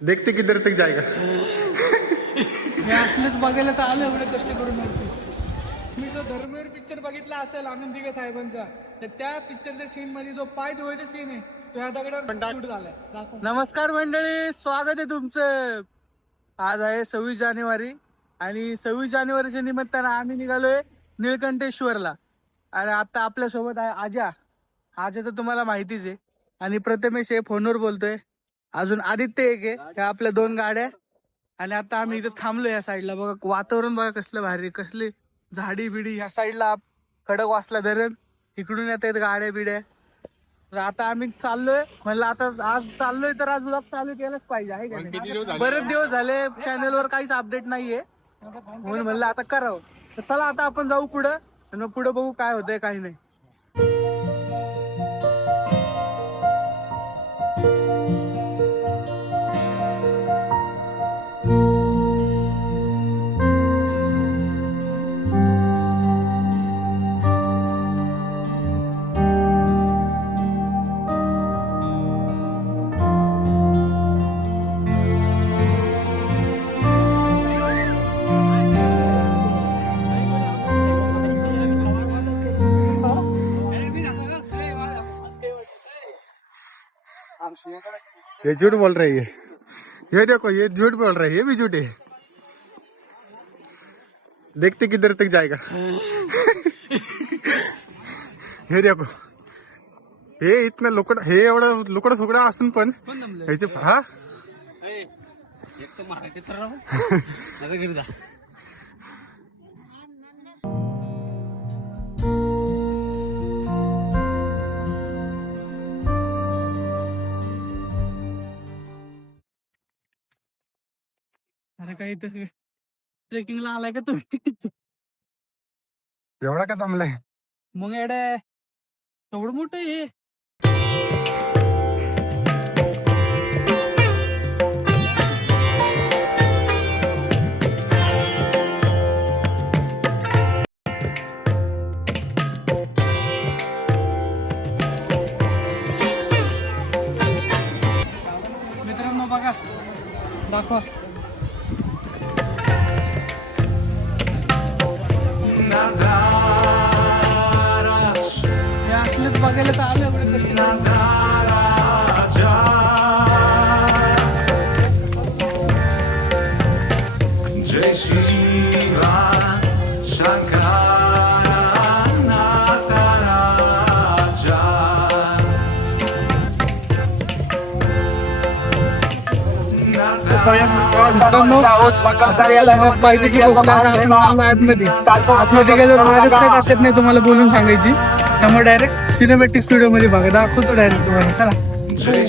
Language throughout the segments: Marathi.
देखते किधर तक जाएगा। हे असलेच बघायला तर आलं एवढे कष्ट करून. मी जो धर्मवीर पिक्चर बघितला असेल आनंद दिघे साहेबांचा तर त्या पिक्चरच्या सीन मध्ये जो पाय धुवायचा सीन आहे तो दगडावर झालाय. नमस्कार मंडळी स्वागत आहे तुमचं. आज आहे सव्वीस जानेवारी आणि सव्वीस जानेवारीच्या निमित्तानं आम्ही निघालोय निळकंठेश्वरला. आणि आता आपल्यासोबत आहे आजा. आजा तर तुम्हाला माहितीच आहे. आणि प्रथमेश हे फोनवर बोलतोय. अजून आदित्य एक आहे. आपल्या दोन गाड्या आणि आता आम्ही इथं थांबलो या साईडला बघा वातावरण बघा कसलं भारी कसली झाडी बिडी ह्या साईडला खडक वाचला धरण. इकडून येत आहेत गाड्या बिड्या. तर आता आम्ही चाललोय. म्हणलं आता आज चाललोय तर आज ब्लॉग चालू केलंच पाहिजे. आहे का? बरेच दिवस झाले. चॅनल वर काहीच अपडेट नाहीये. म्हणून म्हणलं आता करावं. तर चला आता आपण जाऊ पुढं. आणि मग पुढे बघू काय होतंय काही नाही. ये झूठ बोल रही है। ये देखो ये झूठ बोल रहा है ये भी झूठ है। देखते किधर तक जाएगा। हे देखो हे इथनं लोकड हे एवढं लोकड सुकडा असून पण ह्याचे हा? अरे काही तर ट्रेकिंगला आलाय का तुम्ही? एवढा का जमलाय मग एवढं एवढं मोठं हे. मित्रांनो बघा दाखवा. गेल्यावर माझ्यात काही ताकद नाही तुम्हाला बोलून सांगायची त्यामुळे डायरेक्ट सिनेमॅटिक स्टुडिओ मध्ये बघा दाखवतो डायरेक्ट तुम्हाला चला. जय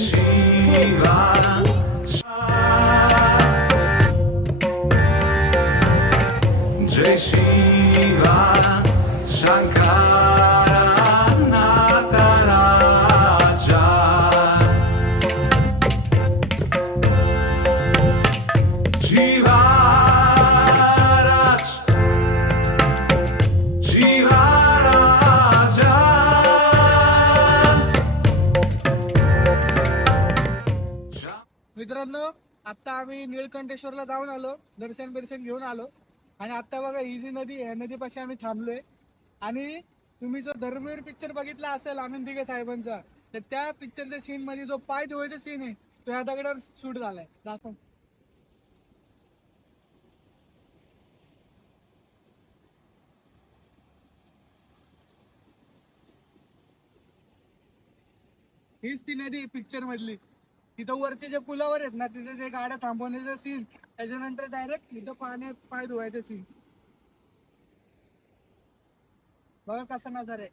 मित्रांनो आता आम्ही निळकंठेश्वरला जाऊन आलो दर्शन बिर्शन घेऊन आलो. आणि आता बघा ही जी नदी आहे. नदीपाशी आम्ही थांबलोय. आणि तुम्ही जो धर्मवीर पिक्चर बघितला असेल आनंद दिघे साहेबांचा तर त्या पिक्चरच्या सीन मध्ये जो पाय धुवायचा सीन आहे तो ह्या दगडावर शूट झालाय. दाखव. हीच ती नदी पिक्चर मधली. तिथं वरचे जे पुलावर आहेत ना तिथे ते गाड्या थांबवण्याचं सीन त्याच्यानंतर डायरेक्ट तिथं पाण्यात पाय धुवायचं सीन बघा कसा नजर आहे.